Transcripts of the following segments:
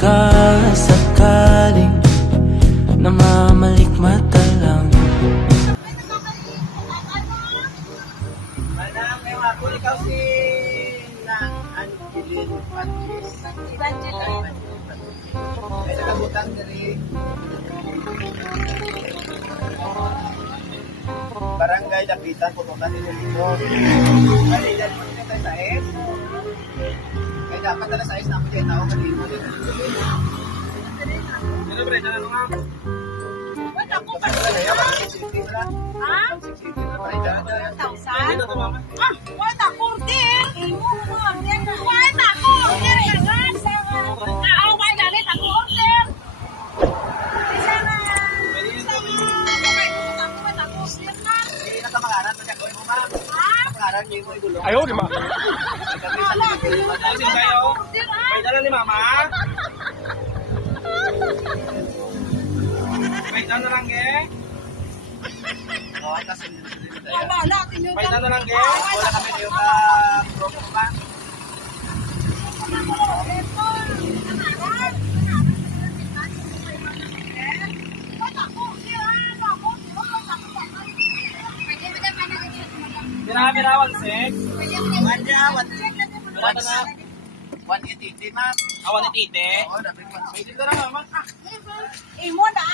sakasakaling namamalikmata lang. Manang, ngayong hapon, ikaw si Nang Angeline Patris. Evangeline. Ay, nakabutan dari Barangay Lapitan, pupunta nito dito. Ay, dyan mo nito tayo sa S. Kaya dapat tala sa S na mo dyan tao, kanino dito. Ano ba rin, ano nga? Wala ko pa. City na lang. Ha? City na pa rin dyan. 1,000? Ah, wala ko order. Imo mo order. Wala ko order ka nga. Naaway galit ako order. Isa na. Hindi na kamangaran, magkakoy mo ma'am. Kamangaran, hindi mo igulo. Ayaw, di ba? Order May dala ni mama. May dala lang eh. Okay, kasi dito tayo. Wala, tinyo May dala lang eh. Wala kami yung promo pa. Pinawan sek. Manja, Wala na. 180 ma'am. Awan ni tite. Oo, dapat May dala na mama. Imo na.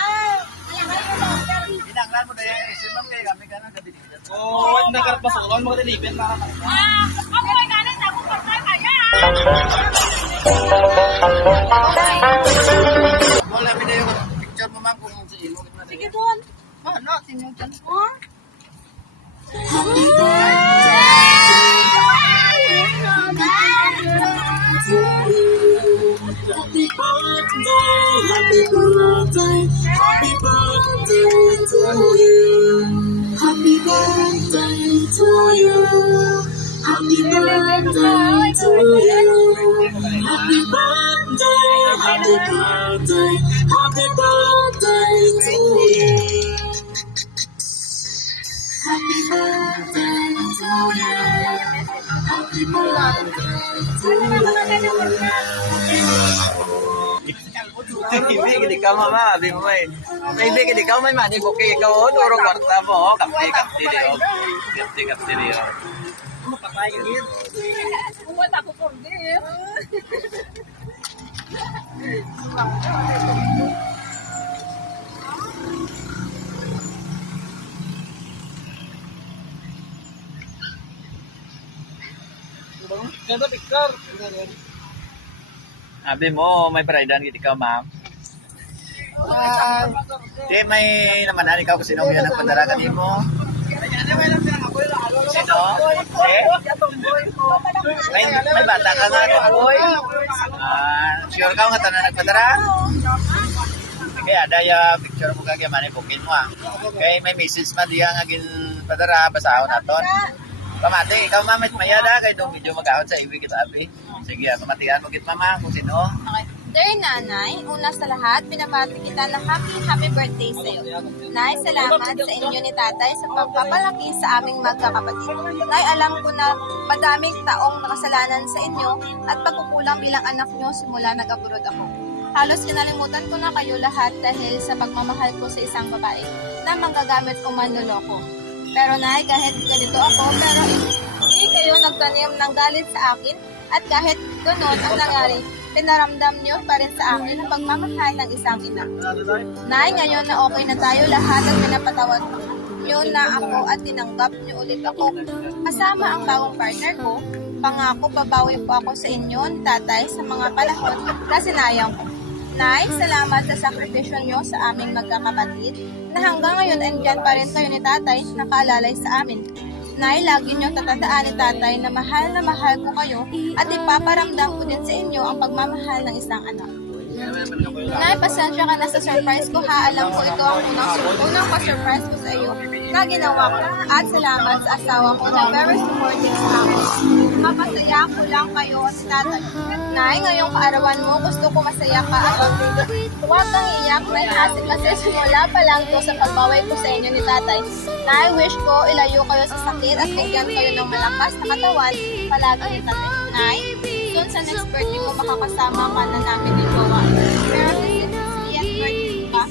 Inanglan mo na yan. Kasi ma'am kayo kami ka na gabilidad. Oh, wag nagarap pa sa mga deliver na. Ako ay galit ako pagkay kaya. Wala mi na yung picture mo ma'am kung sa ilo. Sige doon. Ano, tingnan dyan. Oh. Happy birthday, happy birthday, happy birthday to you. Happy birthday to you. Happy birthday to you. Happy birthday, happy birthday, happy birthday to you. Happy birthday to you. Happy birthday to you. Ibig ikaw mama, abi mo may. Ibig ikaw may mani buki ikaw o turo kwarta mo, kapti diyo. Kapti diyo. Patay ka din. Buwan ako order. Ganda picture. Abi mo, may paraidan gid ikaw ma'am. Di may naman ikaw kasi nung yan ang padaragan mo. Sino? May bata ka nga boy. Sure ka nga tanan nagpadara? Sige, ada ya picture mo kagaya man ibukin mo ah. Okay, may message man diya nga gin padara basahon aton. Pamati, ikaw mamit mayada kay dong video mag-out sa iwi kita abi. Sige, pamatian mo git mama kung sino. Okay. Dear Nanay, una sa lahat, pinabati kita na happy birthday sa iyo. Nay, salamat sa inyo ni Tatay sa pagpapalaki sa aming magkakapatid. Nay, alam ko na madaming taong nakasalanan sa inyo at pagkukulang bilang anak nyo simula nag-abroad ako. Halos kinalimutan ko na kayo lahat dahil sa pagmamahal ko sa isang babae na manggagamit o manloloko. Pero Nay, kahit ganito ako, pero hindi kayo nagtanim ng galit sa akin at kahit ganoon ang nangyari, pinaramdam nyo pa rin sa akin ang pagmamahal ng isang ina. Nay, ngayon na okay na tayo lahat at pinapatawad nyo na ako at tinanggap nyo ulit ako. Kasama ang bagong partner ko, pangako babawi po ako sa inyo ni Tatay sa mga panahon na sinayang ko. Nay, salamat sa sakripisyo nyo sa aming magkakapatid na hanggang ngayon andyan pa rin kayo ni Tatay na kaalalay sa amin. Nay, lagi nyo tatandaan ni Tatay na mahal ko kayo at ipaparamdam ko din sa inyo ang pagmamahal ng isang anak. Nay, pasensya ka na sa surprise ko ha. Alam ko ito ang unang pa-surprise ko sa iyo na ginawa ko. At salamat sa asawa ko na very supportive sa akin. Mapasaya ko lang kayo at Tatay. Nay, ngayong kaarawan mo, gusto ko masaya ka at huwag kang iyak, Nay, kasi simula pa lang to sa pagbaway ko sa inyo ni Tatay. Nay, wish ko ilayo kayo sa sakit at bigyan kayo ng malakas na katawan palagi ni Tatay. Nay, soon sa next birthday mo makakasama ka na namin ni Jowa. Pero this is yet birthday pa.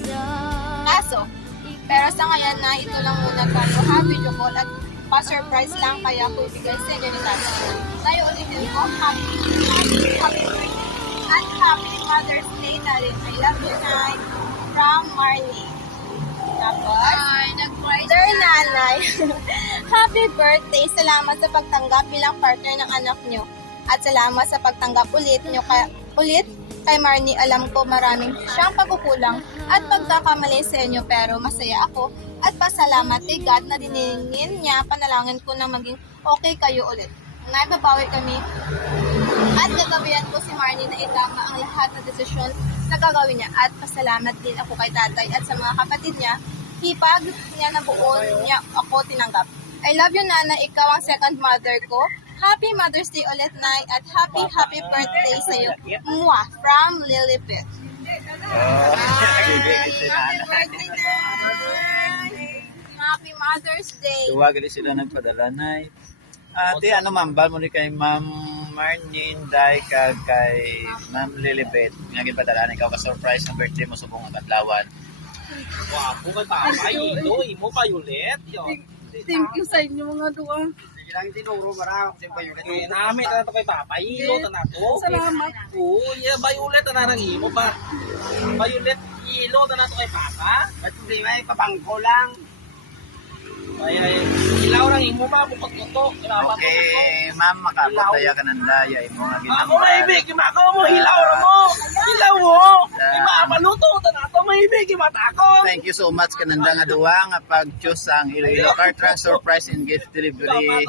Pero sa ngayon na ito lang muna tayo. Happy Jokol at pa-surprise lang kaya ko ibigay sa inyo ni Tata. Tayo ulitin ko, happy birthday at happy Mother's Day na rin. I love you, Nay. From Marley. Tapos, Dear Nanay, happy birthday. Salamat sa pagtanggap bilang partner ng anak nyo. At salamat sa pagtanggap ulit kay Marnie. Alam ko maraming siyang pagkukulang at pagkakamali sa inyo pero masaya ako at pasalamat kay God na diningin niya panalangin ko na maging okay kayo ulit. Naibabawi kami at gagabayan ko si Marnie na itama ang lahat ng desisyon na gagawin niya at pasalamat din ako kay tatay at sa mga kapatid niya. Hipag niya na buo niya ako tinanggap. I love you, Nana. Ikaw ang second mother ko. Happy Mother's Day ulit, Nay, at happy birthday sa iyo. Mwah, from Lilipet. Happy birthday, Nay. Happy Mother's Day. Tuwa gali sila nagpadala, Nay. Ate, ano ma'am, bal mo ni kay Ma'am Marnin, dahil kay Ma'am Lilibet. Nga padala ikaw ka-surprise ng birthday mo sa buong Katlawan. Wapo ka tapay. Ito, imo pa ulit. Thank you sa inyo mga duwa. Ilang tinuro marang sa payo Namin na ito kay papay. Ilo, tanato. Salamat. Oo, bayulit na narang imo pa. Bayulit, ilo, tanato kay papa. Ba't hindi may papangko lang? Ay, ilaw lang imo pa, bukot ko. Okay, ma'am, makabot daya ka ng daya. Imo nga Ako maibig, ako mo, hilaw na mo. Hilaw mo. Maluto, tanato maibig, matakon. Thank you so much kananda nga duwa nga pag-choose ang Iloilo Cartrans Surprise and Gift Delivery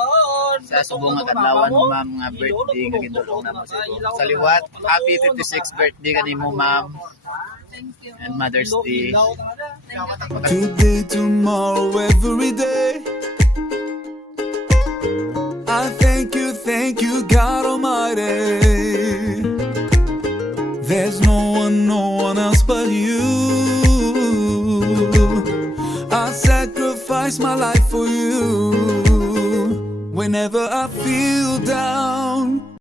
sa subong nga kadlawan mo, ma'am, nga birthday nga gindulong na mo sa iyo. Sa liwat, happy 56th birthday kanimo, ma'am. And Mother's Day. Today, tomorrow, every day. I thank you, God Almighty. There's no one else but you. I sacrifice my life for you. Whenever I feel down,